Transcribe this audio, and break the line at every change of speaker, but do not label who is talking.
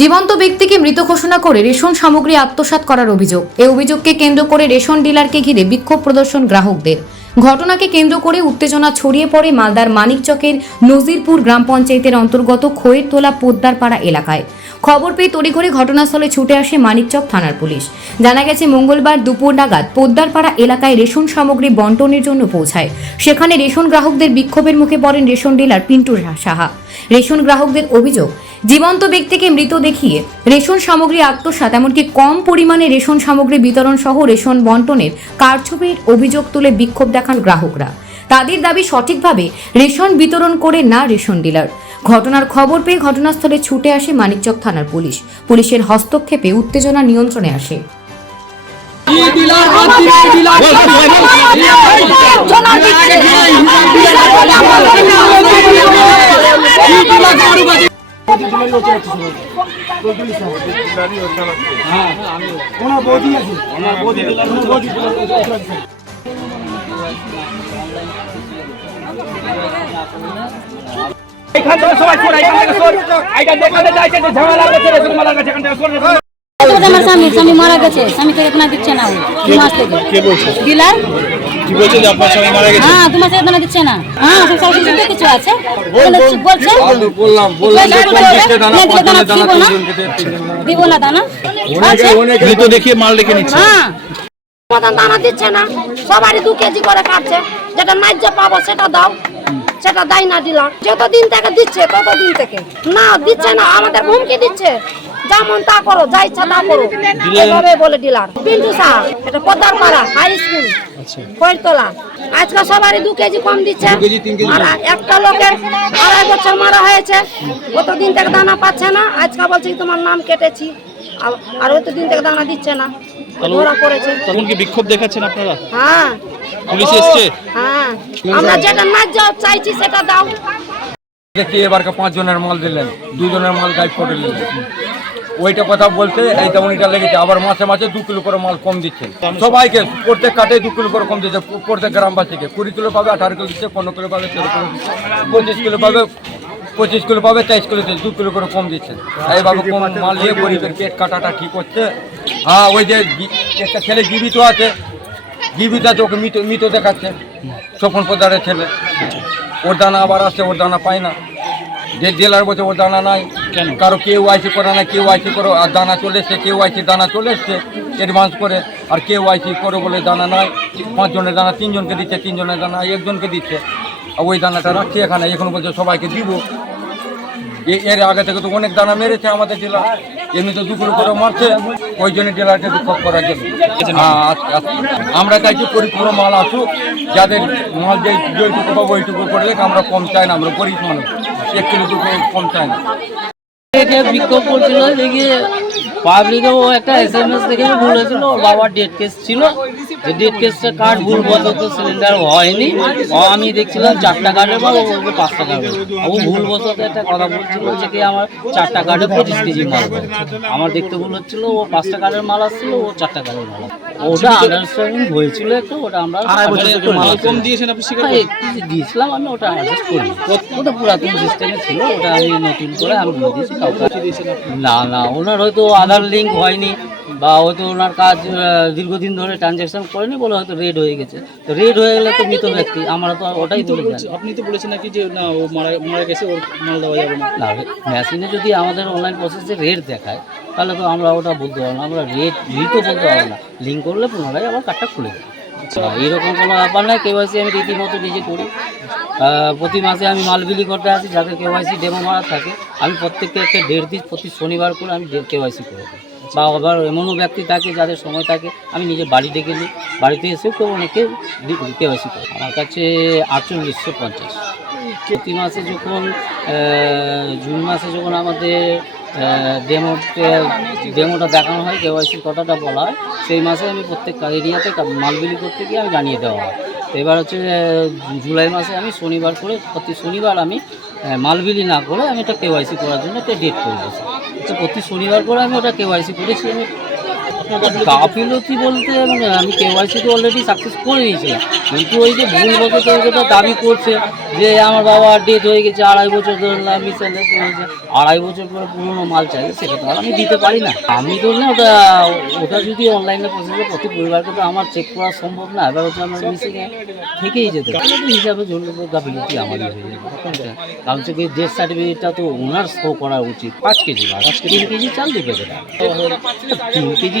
জীবন্ত ব্যক্তিকে মৃত ঘোষণা করে রেশন সামগ্রী আত্মসাত করার অভিযোগ। এ অভিযোগকে কেন্দ্র করে রেশন ডিলারকে ঘিরে বিক্ষোভ প্রদর্শন গ্রাহকদের। ঘটনাকে কেন্দ্র করে উত্তেজনা ছড়িয়ে পড়ে মালদার মানিকচকের নজিরপুর গ্রাম পঞ্চায়েতের অন্তর্গত খোয়েরতলা পোদ্দারপাড়া এলাকায়। খবর পেয়ে তড়িঘড়ি ঘটনাস্থলে ছুটে আসে মানিকচক থানার পুলিশ। জানা গেছে, মঙ্গলবার দুপুর নাগাদ পোদ্দারপাড়া এলাকায় রেশন সামগ্রী বন্টনের জন্য পৌঁছায়। সেখানে রেশন গ্রাহকদের বিক্ষোভের মুখে পড়েন ration dealer Pintu Saha. Ration গ্রাহকদের অভিযোগ, জীবন্ত ব্যক্তিকে মৃত দেখিয়ে রেশন সামগ্রী আত্মসাৎ, এমনকি কম পরিমাণে রেশন সামগ্রী বিতরণ সহ রেশন বন্টনের কারছবির অভিযোগ তুলে বিক্ষোভ দেখান গ্রাহকরা। তাদের দাবি সঠিকভাবে রেশন বিতরণ করে না রেশন ডিলার। ঘটনার খবর পেয়ে ঘটনাস্থলে ছুটে আসে মানিকচক থানার পুলিশ। পুলিশের হস্তক্ষেপে উত্তেজনা নিয়ন্ত্রণে আসে।
ওনার বৌদি আছে। ওনার বৌদি। বৌদি।
এখান থেকে সবাই সর এখান থেকে সর। এইটা দোকানে যাইছে যে ঝামেলা করছে রেশন মালা কাছে এখান থেকে সর
আমার স্বামী স্বামী মারা গেছে স্বামী থেকে এখানে দিচ্ছে না দু মাস থেকে।
কে বলছে?
ডিলার
কি বলছে যে আপনার স্বামী মারা গেছে?
হ্যাঁ দু মাস থেকে দিচ্ছে না। হ্যাঁ সংসার কিছু কিছু আছে। বলছে।
বললাম বললাম যে কোন দিকতে দানা
না দানা দিব না
দানা। দেখিয়ে মাল রেখে নিচ্ছে।
হ্যাঁ। মতন দানা দিচ্ছে না। সবারই দু কেজি করে কাটছে। যেটা ন্যায্য পাবো সেটা দাও। সেটা দেয় না ডিলার যতদিন থেকে দিচ্ছে ততদিন থেকে? না দিচ্ছে না আমাদের হুমকি দিচ্ছে। যেমন তা করো যা ইচ্ছা তা করো। এভাবে বলে ডিলার পিন্টু শাহ এটা পদ্মার পাড়া হাই স্কুল কয়তলা আজকে সবারই দু কেজি কম দিচ্ছে। আর একটা লোকের আড়াই বছর মারা হয়েছে। কতদিন থেকে দানা পাচ্ছে না? আজকে বলছে তোমার নাম কেটেছি। দিন থেকে দানা দিচ্ছে না। ধরা পড়েছে।
তখন কি বিক্ষোভ দেখাচ্ছেন আপনারা?
হ্যাঁ।
পুলিশ এসছে?
হ্যাঁ। আমরা যেটা ন্যায্য চাইছি সেটা দাও।
দেখি এবারকে পাঁচ জনের মাল দিলেন? দুজনের মাল গাইড করে নিলেন। ওইটা কথা বলতে এই তেমন এটা লেগেছে। আবার মাসে মাসে দু কিলো করে মাল কম দিচ্ছেন সবাইকে প্রত্যেক কাটে দু কিলো করে কম দিচ্ছে। প্রত্যেক গ্রামবাসীকে। কুড়ি কিলো পাবে আঠারো কিলো দিচ্ছে পনেরো কিলো পাবে তেরো কিলো দিচ্ছে পঁচিশ কিলো পাবে পঁচিশ কিলো পাবে তেইশ কিলো দিচ্ছে দু কিলো করে কম দিচ্ছে। এইভাবে কম মাল নিয়ে গরিবের পেট কাটাটা ঠিক হচ্ছে। হ্যাঁ ওই যে একটা ছেলে জীবিত আছে জীবিত আছে ওকে মৃত মৃত দেখাচ্ছে স্বপন পোদারের ছেলে। ওর দানা আবার আসছে ওর দানা পায় না। যে জেলার বলছে ওর দানা নাই? কারও কেউ আইসি করে না কেউ আইসি করো আর দানা চলে এসছে কেউ আইসি দানা চলে এসছে অ্যাডভান্স করে আর কেউ আইসি করো বলে দানা নাই। পাঁচজনের দানা তিনজনকে দিচ্ছে তিনজনের দানা একজনকে দিচ্ছে। ওই দানাটা রাখছি এখানে, এখন বলছে সবাইকে দিব। এর আগে থেকে তো অনেক দানা মেরেছে আমাদের জেলা। এমনি তো দুপুর করে মারছে, ওই জন্য জেলাকে বিক্ষোভ করা গেল হ্যাঁ। আমরা চাইছি পরিপূর্ণ মাল আসুক, যাদের মাল যে যেটুকু পাবো ওইটুকু করলে আমরা কম চাই না, আমরা গরিব মানুষ। এক কিলো কম চাই না।
বিক্ষোভ করছিল, দেখি পাবলিকে ও একটা এস এম এস দেখে ভুল হয়েছিল বাবার ডেট কেস ছিল। যে ডেট কেসটা কার্ড ভুল বশত সিলিন্ডার হয়নি। ও আমি দেখছিলাম চারটা কার্ডের পর ও বলবে পাঁচটা কার্ড ও ভুল বশত একটা কথা বলছিল যে কি আমার চারটা কার্ডে পঁচিশ কেজি মাল। আমার দেখতে ভুল হচ্ছিল ও পাঁচটা কার্ডের মাল আসছিল ও চারটা কার্ডের মাল ওটা আন্ডারস্ট্যান্ডিং হয়েছিল একটু ওটা আমরা
মাল কম দিয়েছেন আপনি স্বীকার
হ্যাঁ, দিয়েছিলাম আমি ওটা অ্যাডজাস্ট করি ওটা পুরাতন সিস্টেমে ছিল ওটা আমি নতুন করে আমি দিয়ে দিয়েছি না না ওনার হয়তো আধার লিঙ্ক হয়নি। বা হয়তো ওনার কাজ দীর্ঘদিন ধরে ট্রানজ্যাকশন করেনি বলে হয়তো রেড হয়ে গেছে। তো রেড হয়ে গেলে তো মৃত ব্যক্তি আমরা তো ওটাই জানি
আপনি তো বলেছেন নাকি যে না ও মারা মারা গেছে ওর মাল দেওয়া যাবে না।
মেশিনে যদি আমাদের অনলাইন প্রসেসে রেট দেখায় তাহলে তো আমরা ওটা বলতে পারব না। আমরা রেট রিটও বলতে পারব না। লিঙ্ক করলে পুনরায় আবার কার্ডটা খুলে দেবে। আচ্ছা, এইরকম কোনো ব্যাপার নয় কেওয়াইসি আমি রীতিমতো নিজে করি। প্রতি মাসে আমি মাল বিলি করতে আসি। যাদের কেওয়াইসি ডেমো মারা থাকে আমি প্রত্যেককে একটা ডেট দিই। প্রতি শনিবার করে আমি কেওয়াইসি করে দিই। বা আবার এমনও ব্যক্তি থাকে যাদের সময় থাকে, আমি নিজের বাড়ি ডেকে নিই। বাড়িতে এসেও কেউ অনেকে কেওয়াইসি করে। আমার কাছে আটচল্লিশশো পঞ্চাশ। প্রতি মাসে যখন জুন মাসে যখন আমাদের ডেমো ডেমোটা দেখানো হয়, কেওয়াইসির কথাটা বলা হয়, সেই মাসে আমি প্রত্যেক এরিয়াতে কা- মাল বিলি করতে গিয়ে আমি জানিয়ে দেওয়া হয়। এবার হচ্ছে জুলাই মাসে আমি শনিবার করে, প্রতি শনিবার আমি মালবিলি না করে আমি এটা কেওয়াইসি করার জন্য একটা ডেট করে দিয়েছি প্রতি শনিবার করে আমি ওটা কেওয়াইসি করেছি আমি গাফিলতি বলতে আমি কেওয়াইসি তো অলরেডি সাকসেস করে দিয়েছিলাম কিন্তু ওই যে ভুলবশত যেটা দাবি করছে যে আমার বাবা ডেথ হয়ে গেছে, আড়াই বছর ধরে হয়েছে আড়াই বছর পরে পুরোনো মাল চাইলে সেটা তো আর আমি দিতে পারি না। আমি তো না ওটা ওটা যদি অনলাইনে প্রসেসে প্রতি পরিবারকে তো আমার চেক করা সম্ভব না এবার হচ্ছে আমার মিসিংয়ে থেকেই যেতে পারে। হিসাবে জন্য গাফিলতি আমারই হয়ে যাবে কারণ হচ্ছে ডেথ সার্টিফিকেটটা তো ওনার শো করা উচিত, পাঁচ কেজি মাছ তিন কেজি চাল দু প্যাকেট তিন কেজি